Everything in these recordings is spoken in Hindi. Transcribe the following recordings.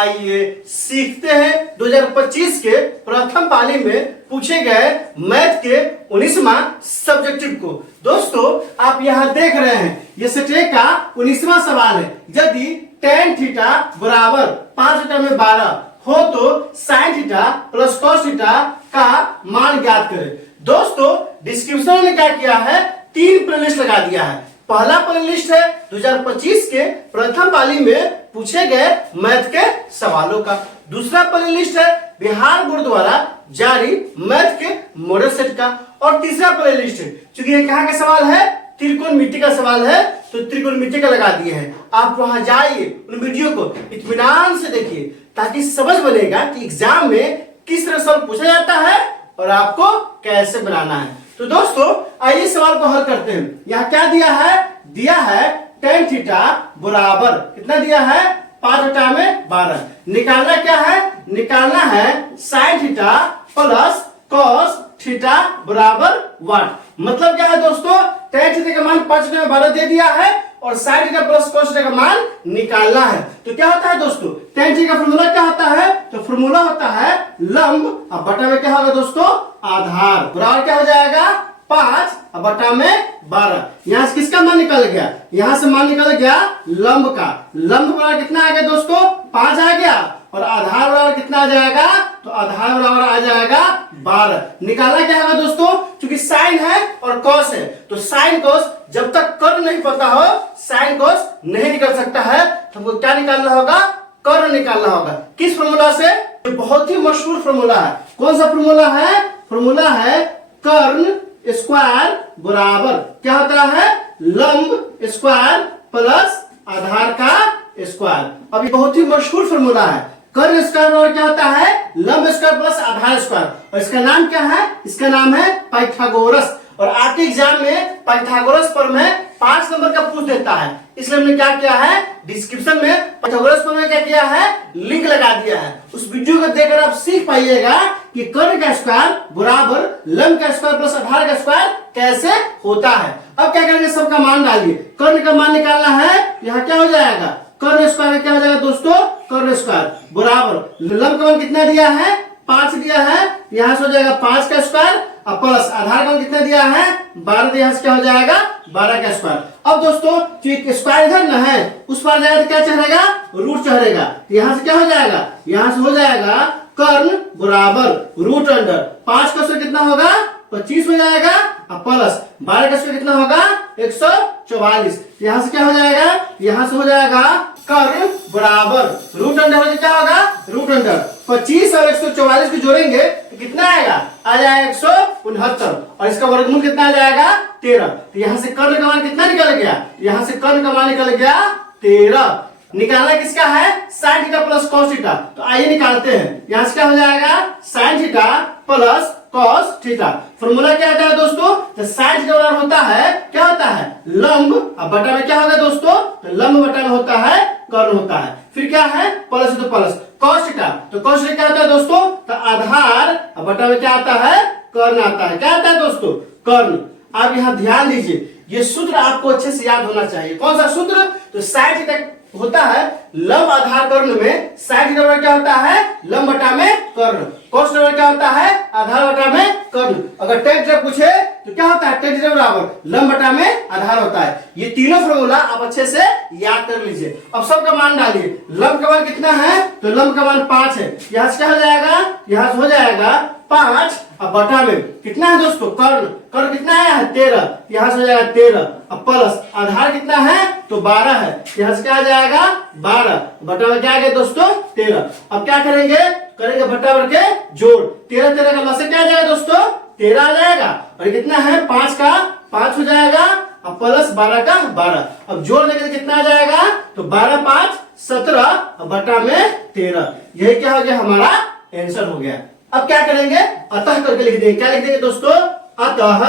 आइए सीखते हैं 2025 के प्रथम पाली में पूछे गए मैथ के 19वां सब्जेक्टिव को। दोस्तों आप यहाँ देख रहे हैं ये सेटे का 19वां सवाल है। यदि tan थीटा बराबर 5 बटा में 12 हो तो sin theta plus cos theta का मान ज्ञात करें। दोस्तों डिस्क्रिप्शन में क्या किया है, 3 प्लेलिस्ट लगा दिया है। पहला प्लेलिस्ट है 2025 के प्रथम पाली में पूछे गए मैथ के सवालों का। दूसरा प्लेलिस्ट है बिहार बोर्ड द्वारा जारी मैथ के मॉडल सेट का। और तीसरा प्लेलिस्ट है, चूंकि ये कहाँ का सवाल है, त्रिकोणमिति का सवाल है, तो त्रिकोणमिति का लगा दिए हैं। आप वहां जाइए, उन वीडियो को इत्मीनान से देखिए ताकि समझ बनेगा कि एग्जाम में किस तरह सवाल पूछा जाता है और आपको कैसे बनाना है। तो दोस्तों आइए सवाल को हल करते हैं। यहाँ क्या दिया है tan थीटा बराबर कितना दिया है, 5 बटा में 12। निकालना क्या है, निकालना है sin theta plus cos theta बराबर 1। मतलब क्या है दोस्तों, tan थीटा का मान 5 बटा में 12 दे दिया है और sin theta plus cos theta का मान निकालना है। तो क्या होता है दोस्तों, tan थीटा का फॉर्मूला क्या होता है, तो फॉर्मूला होता है लंब अब बटा में क्या होगा दोस्तों, आधार बराबर क्या हो जाएगा 5 अब बटा में 12। यहाँ से किसका मान निकल गया, यहाँ से मान निकल गया लंब का। लंब बराबर कितना आ गया दोस्तों, 5 आ गया और आधार बराबर कितना आ जाएगा, तो आधार बराबर आ जाएगा 12। निकालना क्या होगा दोस्तों, क्योंकि साइन है और कॉस है, तो साइन कॉस जब तक कर्ण नहीं पता हो साइन कॉस नहीं निकल सकता है। तो हमको क्या निकालना होगा, कर्ण निकालना होगा। किस फॉर्मूला से, ये बहुत ही मशहूर फॉर्मूला है। कौन सा फॉर्मूला है, फॉर्मूला है कर्ण स्क्वायर बराबर क्या होता है, लंब स्क्वायर प्लस आधार का स्क्वायर। अब ये बहुत ही मशहूर फॉर्मूला है। कर्ण स्क्वायर बराबर क्या होता है, लंब स्क्वायर प्लस आधार स्क्वायर। और इसका नाम क्या है, इसका नाम है पाइथागोरस। और आपके एग्जाम में पाइथागोरस पर में 5 नंबर का पूछ देता है, इसलिए हमने क्या किया है, डिस्क्रिप्शन में पाइथागोरस पर में क्या किया है, लिंक लगा दिया है। उस वीडियो को देखकर आप सीख पाइएगा कि कर्ण का स्क्वायर बराबर लंब का स्क्वायर प्लस आधार का स्क्वायर कैसे होता है। अब क्या करेंगे, सबका मान डालिए। कर्ण का मान निकालना है, यहाँ क्या हो जाएगा, कर्ण स्क्वायर क्या हो जाएगा दोस्तों, कर्ण स्क्वायर बराबर लंब का मान कितना दिया है, 5 दिया है, यहाँ से हो जाएगा 5 का स्क्वायर और प्लस आधार का कितना दिया है, 12। यहाँ से क्या हो जाएगा 12 का स्क्वायर। अब दोस्तों जो स्क्वायर इधर ना है उस पर जाएगा तो क्या चढ़ेगा, रूट चढ़ेगा। यहाँ से क्या हो जाएगा, यहाँ से हो जाएगा कर्ण बराबर रूट अंडर 5 का स्क्वायर कितना होगा, 25 हो जाएगा और प्लस 12 का स्क्वायर कितना होगा, 144। यहाँ से क्या हो जाएगा, यहाँ से हो जाएगा कर्ण बराबर रूट अंडर क्या होगा, रूट अंडर 25 और 144 को जोड़ेंगे तो कितना आएगा, आ जाएगा 169 और इसका वर्गमूल कितना आ जाएगा 13। तो यहाँ से कर्ण का मान कितना निकल गया, यहाँ से कर्ण का मान निकल गया 13। निकालना किसका है, sin theta plus cos theta. तो आइए निकालते हैं। यहाँ से क्या हो जाएगा, sin theta plus cos theta. Formula क्या होता है दोस्तों, तो sin थीटा बराबर होता है क्या होता है, लंब अब बटा में क्या होगा दोस्तों, तो लंब बटा में होता है कर्ण होता है। फिर क्या है, प्लस तो प्लस cos थीटा, तो cos थीटा क्या होता है दोस्तों, तो आधार अब बटा में क्या आता है, कर्ण आता है। क्या आता है दोस्तों, कर्ण। आप यहाँ ध्यान दीजिए, ये सूत्र आपको अच्छे से याद होना चाहिए। कौन सा सूत्र, तो sin थीटा होता है लंब आधार कर्ण में, sin थीटा बराबर क्या होता है, लंब बटा में कर्ण। cos थीटा क्या होता है, आधार बटा में कर्ण। अगर tan थीटा पूछे तो क्या होता है, tan थीटा बराबर लंब बटा में आधार होता है। ये तीनों फॉर्मूला आप अच्छे से याद कर लीजिए। अब सबका मान डालिए। लंब का मान कितना है, तो लंब का मान 5 है। यहाँ से क्या हो जाएगा, यहाँ से हो जाएगा 5 अब बटा में कितना है दोस्तों, कर्ण। कर्ण कितना आया है 13, यहाँ से हो जाएगा 13 अब प्लस आधार कितना है, तो 12 है। यहाँ से क्या आ जाएगा 12 बटा में क्या आ गया दोस्तों 13। अब क्या करेंगे, करेंगे बटा भर के जोड़। 13 13 का लसा क्या आ जाएगा दोस्तों, 13 आ जाएगा। और कितना है 5 का 5 हो जाएगा अब प्लस 12 का 12। अब जोड़ देंगे तो कितना आ जाएगा, तो 12 5 17 अब बटा में 13। यही क्या हो गया, हमारा आंसर हो गया। अब क्या करेंगे, अतः करके लिख देंगे। क्या लिख देंगे दोस्तों, अतः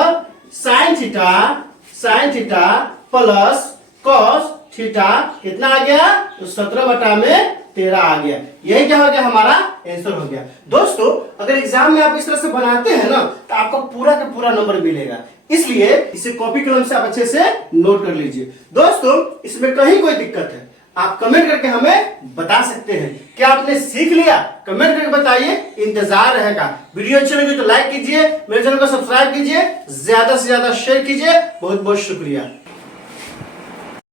sin theta plus cos theta कितना आ गया, तो 17 बटा में 13 आ गया। यही क्या हो गया, हमारा आंसर हो गया। दोस्तों अगर एग्जाम में आप इस तरह से बनाते हैं ना तो आपको पूरा का पूरा नंबर मिलेगा। इसलिए इसे कॉपी कलम से आप अच्छे से नोट कर लीजिए। दोस्तों इसमें कहीं कोई दिक्कत है, आप कमेंट करके हमें बता सकते हैं। क्या आपने सीख लिया? कमेंट करके बताइए, इंतजार रहेगा। वीडियो अच्छी लगी तो लाइक कीजिए, मेरे चैनल को सब्सक्राइब कीजिए, ज्यादा से ज्यादा शेयर कीजिए। बहुत बहुत शुक्रिया।